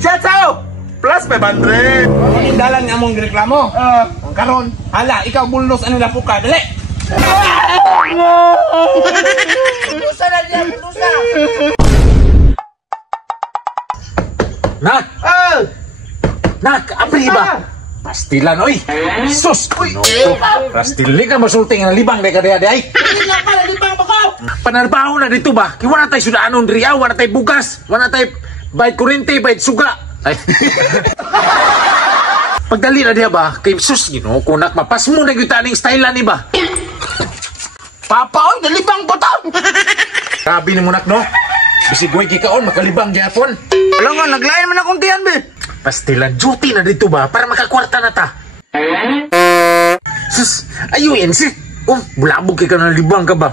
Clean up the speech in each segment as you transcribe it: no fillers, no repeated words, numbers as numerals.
Siya sao? Plus 500. Ang dalan nga mong reklamo. Ang karon, hala, ikaw buldos ano na po ka, dali. Buldosa na niya, buldosa. Nak! Nak, apri ba? Pastilan, oy! Sus! Uy! Pastili ka masulting ang libang na kaya ay. Hindi nga pala, libang ba ko? Panarbaho na dito ba? Kaya wala tayo sudaanon riyaw, wala tayo bugas, wala tayo bayad kurente, bayad suga. Ay. Pagdali na diya ba? Kay sus, kunak mapas mo na yung taning style ni ba? Papa, oy, nalibang po to. Sabi ni Munak, no? Bisig way kikaon, makalibang gyapon. Alam nga, naglayan man akong tiyan, be. Pastilan, duty na dito ba? Para makakwarta na ta. Sus, ayuin si. Oh, bulabog kay ka na libang ka ba?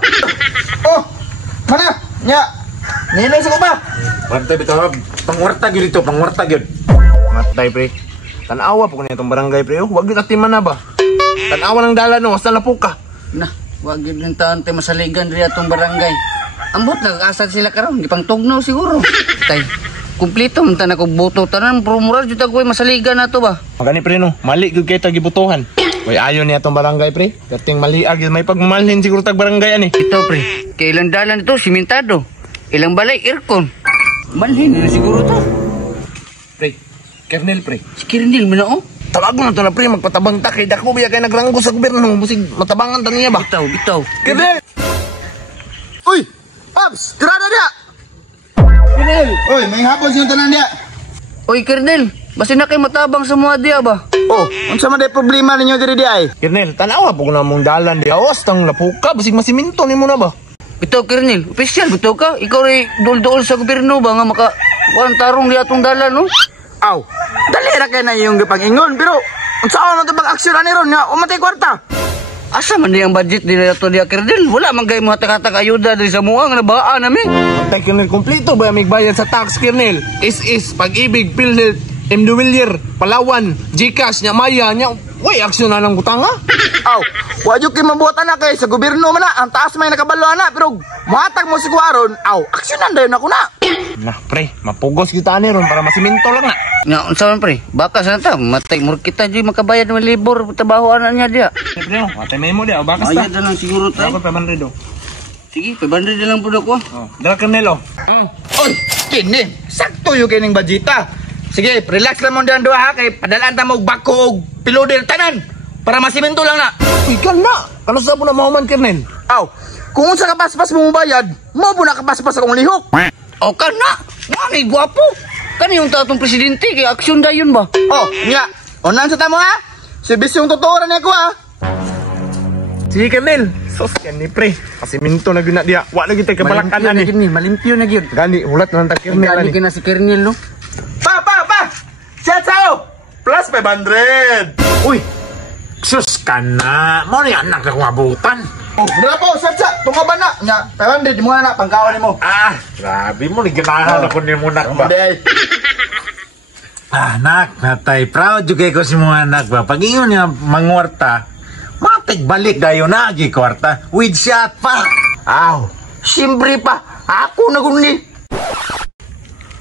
Oh, mana? Nya, ninay sa ko ba? Pantay bitaw, pangwarta gyud dito, pangwarta gyud. Matay, pre. Tanawa po ko itong barangay, pre. Huwag yun atiman na ba? Tanawa ng dalan, no? Asa na po ka? Nah, wag yun yung taon tayo masaligan rin atong barangay. Ambot, nag-asad sila karon, di pang tugnaw siguro. Tay, kumplito, munta na ko buto. Tanan, promural, dito ako masaligan na to ba? Magani, pre, no? Mali yun kayo tagibutuhan. Uy, ayaw niya itong barangay, pre. Dating maliag yun. May pagmamalhin siguro tag barangay, ani. Ito, pre, kailang dalan ito, simentado. Ilang balay, aircon. Malhin na siguro to. Pre, Kernel, pre. Si Kirindil mo na, oh. Tawag mo na ito na, pre. Magpatabang ta. Kaya dako biya kayo nagranggo sa gobyerno. Musig, matabangan ta niya ba? Bitaw, bitaw. Kernel! Uy, Pops, tirada dia. Kernel! Uy, may hapon siyang tanan dia. Oy, Kirindil, basi na kayo matabang sa mga diya ba? Oh, unsa man day problema ninyo diri di ay? Kernel, tanawa po ko na mong dalan. Di awas, tang lapuka. Basig masiminto ni mo na ba? Bitaw, Kirindil, opisyal, bitaw ka. Ikaw rin dol-dol sa gobyerno ba nga maka... Kuan tarong di atong dalan, no? Aw, dali ra kay na yung gipangingon, pero unsa man to pag-aksyon ani ron nga umatay kwarta? Asa man di ang budget di ato di Kirindil? Wala man kay mga takatag ayuda diri sa muang na baan nami. Pantay, Kernel, kumplito ba may bayad sa tax, Kernel? Is, Pag-ibig, PhilHealth, MDWiller, Palawan, GCash, Maya, Uy, aksyon na ng butanga. Aw, wa jud kay mabuhat na kay sa gobyerno man na ang taas may nakabalo na pero matag mo sigwaron, aw, aksyonan dayon ako na. Nah, pre, mapugos kita ni ron para masiminto lang na. Nga, unsa man pre? Baka sana ta, matay mur kita di makabayad ng libor trabahoan na niya dia. Pre, matay memo dia, bakas ta. Ayad na lang siguro tayo. Ako 500 do. Sige, 500 na lang po ko. Oh, dala Kernel oh. Oy, kini, sakto yung kining budgeta. Sige, relax lang mo diyan duha ha kay padalaan ta mo og bako og piloder tanan para masiminto lang na. Uy, kalma. Kano sa mo na mahuman, Kernel? Aw, kung unsa ka paspas mo bayad, mo po nakapaspas akong lihok. O ka na, wani gwapo. Kani yung tatong presidente kay aksyon dayon ba? Oh, nga, unan sa tamo ha. Serbisyong totoo ran ako ha. Sige, Kernel. Sos yan ni pre. Masiminto na gina dia. Wa lagi tayo kabalakan ani. Malimpyo na gyud. Gani, ulat na lang Kernel Gani ani. kina si Kernel no. Pa! Siya sao? Plus 500. Uy! Sus ka na! Mo ni anak na kumabutan. Oh, dala po, sa tungaban na. Nga, 500 mo na pangkawan ni mo. Ah! Grabe mo, ni ganahan ako ni Munak ba? Day. Ah, nak, natay. Proud juga ko si mga anak ba? Pag iyon niya mangwarta, matig balik dayo na, kwarta. With shot pa. Aw, siyempre pa. Ako na kundi.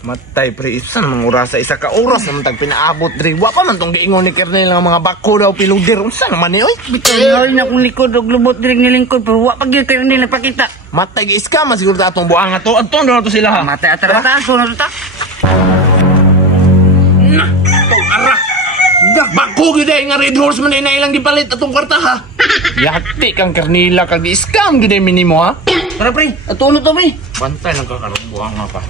Matay pre, isa namang oras sa isa ka oras naman tag pinaabot diri. Wa pa man tong giingon ni Kernel nga mga bako daw piluder. Unsa naman ni oy? Bitaw na akong likod og lubot diri ni lingkod pero wa pa gyud kay nila pakita. Matay gi-scam siguro ta atong buang ato. Adto na to sila ha. Matay atarataso na ta. Tong ara. Dak bako gyud ay nga Red Horse man na ilang gipalit atong kwarta ha. Yakti kang Kernila kag gi-scam gyud minimo ha. Tara pre, ato na to pre. Bantay lang ka karon buang pa.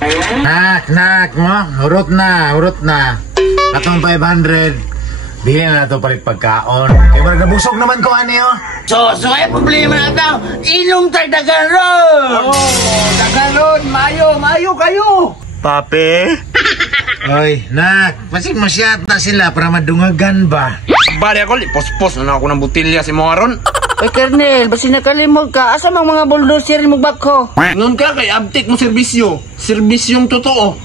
Nak mo. Urot na. Atong 500. Bilhin na ito palit pagkaon. Kaya marag nabusog naman ko, ani oh. So ay problema na ito. Inom tayo dagaron. Dagaron, mayo kayo. Pape. Oy, nak. Pasig masyat na sila para madungagan ba? Bari ako, pospos na ako ng butilya si Moaron. Oy Kernel, basi nakalimog ka. Asa mang mga bulldozer mo bako? Ngun ka kay abtik mo serbisyo. Serbisyong totoo.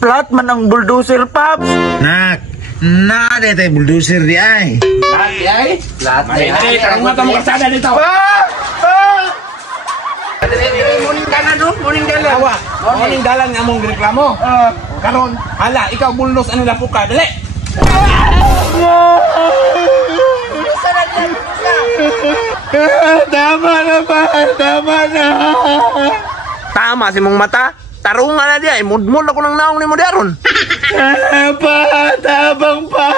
Plat man ang bulldozer, Pops. Nak, na tayo bulldozer di ay. Lati ay? Lati. Tarang mo itong kasada dito. Morning ka na doon, morning ka na. Morning dalan nga mong reklamo. Karon, hala, ikaw bulnos anila po ka. Dali! Tama na ba? Tama na! Tama si mong mata. Tarungan na diya. Imudmod ako ng naong ni mo diyaron. Pa! Tabang pa!